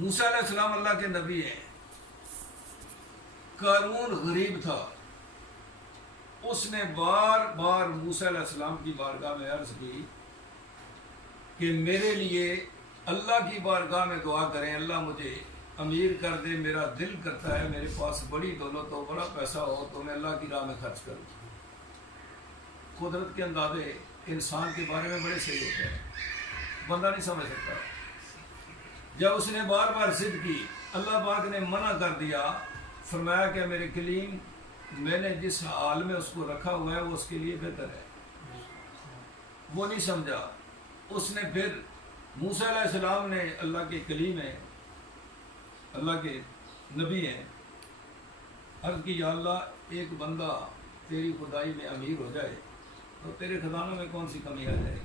موسیٰ علیہ السلام اللہ کے نبی ہیں. قارون غریب تھا. اس نے بار بار موسیٰ علیہ السلام کی بارگاہ میں عرض کی کہ میرے لیے اللہ کی بارگاہ میں دعا کریں، اللہ مجھے امیر کر دے، میرا دل کرتا ہے میرے پاس بڑی دولت ہو، بڑا پیسہ ہو تو میں اللہ کی راہ میں خرچ کروں. قدرت کے اندازے انسان کے بارے میں بڑے صحیح ہوتے ہیں، بندہ نہیں سمجھ سکتا. جب اس نے بار بار ضد کی، اللہ پاک نے منع کر دیا. فرمایا کہ میرے کلیم میں نے جس حال میں اس کو رکھا ہوا ہے وہ اس کے لیے بہتر ہے. وہ نہیں سمجھا. اس نے پھر موسیٰ علیہ السلام نے، اللہ کے کلیم ہیں، اللہ کے نبی ہیں، عرض کی یا اللہ ایک بندہ تیری خدائی میں امیر ہو جائے تو تیرے خزانوں میں کون سی کمی آ جائے.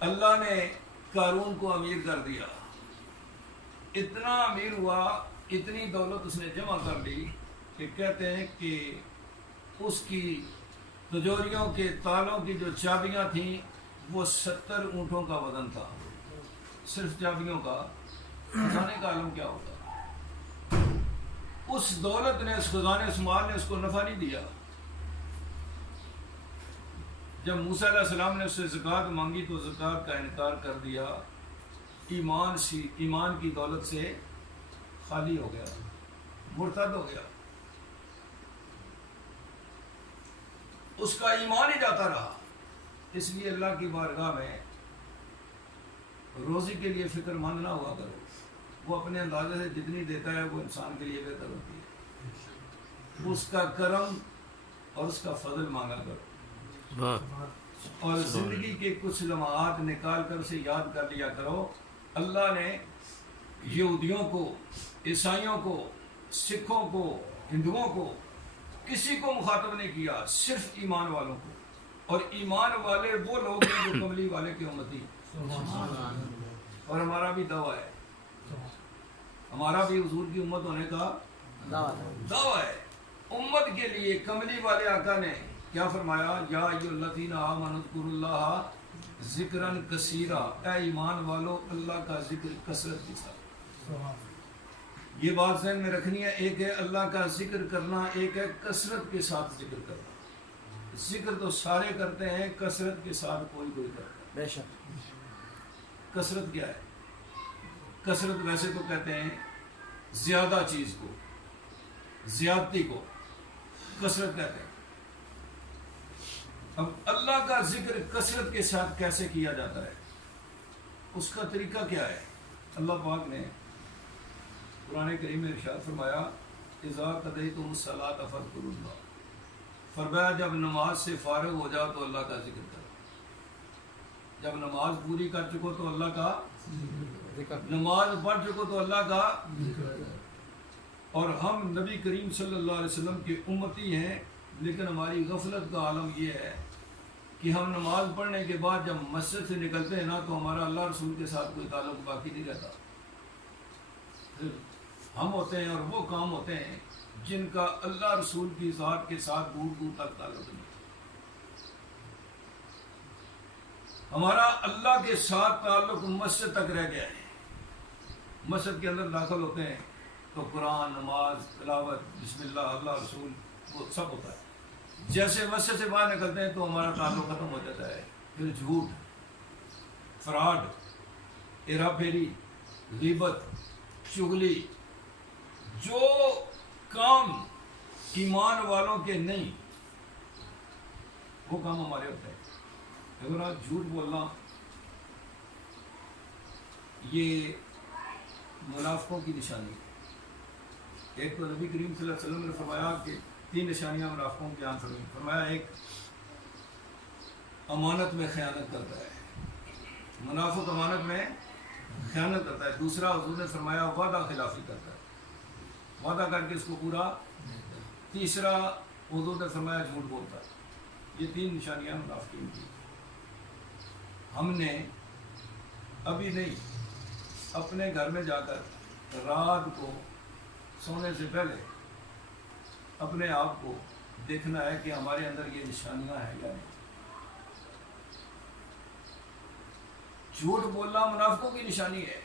اللہ نے قارون کو امیر کر دیا. اتنا امیر ہوا، اتنی دولت اس نے جمع کر لی کہ کہتے ہیں کہ اس کی تجوریوں کے تالوں کی جو چابیاں تھیں وہ 70 اونٹوں کا وزن تھا. صرف چابیوں کا. خزانے کا عالم کیا ہوتا. اس دولت نے، اس خزانے، اس مال نے اس کو نفع نہیں دیا. جب موسیٰ علیہ السلام نے اس سے زکوٰۃ مانگی تو زکوٰۃ کا انکار کر دیا. ایمان کی دولت سے خالی ہو گیا، مرتد ہو گیا. اس کا ایمان ہی جاتا رہا. اس لیے اللہ کی بارگاہ میں روزی کے لیے فکر مند نہ ہوا کرو. وہ اپنے اندازے سے جتنی دیتا ہے وہ انسان کے لیے بہتر ہوتی ہے. اس کا کرم اور اس کا فضل مانگا کرو، اور زندگی کے کچھ لمحات نکال کر اسے یاد کر لیا کرو. اللہ نے یہودیوں کو، عیسائیوں کو، سکھوں کو، ہندوؤں کو، کسی کو مخاطب نہیں کیا، صرف ایمان والوں کو. اور ایمان والے وہ لوگ ہیں جو کملی والے کی امتی. اور ہمارا بھی دعویٰ ہے، ہمارا بھی حضور کی امت ہونے کا دعویٰ ہے. امت کے لیے کملی والے آقا نے کیا فرمایا؟ یا ایھا الذین آمنوا اذکروا اللہ ذکرا کثیرا. اے ایمان والو اللہ کا ذکر کثرت کے ساتھ. یہ بات ذہن میں رکھنی ہے. ایک ہے اللہ کا ذکر کرنا، ایک ہے کثرت کے ساتھ ذکر کرنا. ذکر تو سارے کرتے ہیں، کثرت کے ساتھ کوئی کرتا ہے. بے شک. کثرت کیا ہے؟ کثرت ویسے تو کہتے ہیں زیادہ چیز کو، زیادتی کو کثرت کہتے ہیں. اب اللہ کا ذکر کثرت کے ساتھ کیسے کیا جاتا ہے، اس کا طریقہ کیا ہے؟ اللہ پاک نے قرآن کریم میں ارشاد فرمایا اذا قضیتم الصلاۃ فاذکروا اللہ. فرمایا جب نماز سے فارغ ہو جاؤ تو اللہ کا ذکر کرو. جب نماز پوری کر چکو تو اللہ کا نماز پڑھ چکو تو اللہ کا. اور ہم نبی کریم صلی اللہ علیہ وسلم کی امتی ہیں، لیکن ہماری غفلت کا عالم یہ ہے کہ ہم نماز پڑھنے کے بعد جب مسجد سے نکلتے ہیں نا تو ہمارا اللہ رسول کے ساتھ کوئی تعلق باقی نہیں رہتا. ہم ہوتے ہیں اور وہ کام ہوتے ہیں جن کا اللہ رسول کی ذات کے ساتھ دور دور تک تعلق نہیں. ہمارا اللہ کے ساتھ تعلق مسجد تک رہ گیا ہے. مسجد کے اندر داخل ہوتے ہیں تو قرآن، نماز، تلاوت، بسم اللہ، اللہ رسول، وہ سب ہوتا ہے. جیسے مسجد سے باہر نکلتے ہیں تو ہمارا تعلق ختم ہو جاتا ہے. پھر جھوٹ، فراڈ، ہیرا پھیری، غیبت، چغلی، جو کام ایمان والوں کے نہیں وہ کام ہمارے ہوتے ہیں. اگر آج جھوٹ بولنا یہ منافقوں کی نشانی ہے. ایک تو نبی کریم صلی اللہ علیہ وسلم نے فرمایا کہ 3 نشانیاں منافقوں کی بیان فرمائی. فرمایا ایک امانت میں خیانت کرتا ہے، منافق امانت میں خیانت کرتا ہے. دوسرا حضور نے فرمایا وعدہ خلافی کرتا ہے، وعدہ کر کے اس کو پورا. تیسرا حضور نے فرمایا جھوٹ بولتا ہے. یہ 3 نشانیاں منافقین کی. ہم نے ابھی نہیں، اپنے گھر میں جا کر رات کو سونے سے پہلے اپنے آپ کو دیکھنا ہے کہ ہمارے اندر یہ نشانیاں ہیں یا نہیں. جھوٹ بولنا منافقوں کی نشانی ہے.